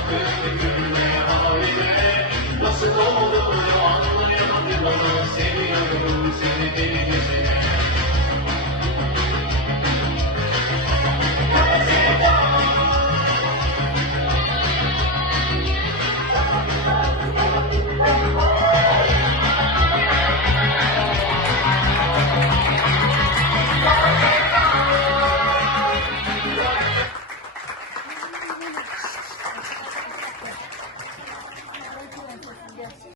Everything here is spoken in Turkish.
Akıştı gülmeye halimize Nasıl oldu anlayamadım. Onu Seviyorum seni deli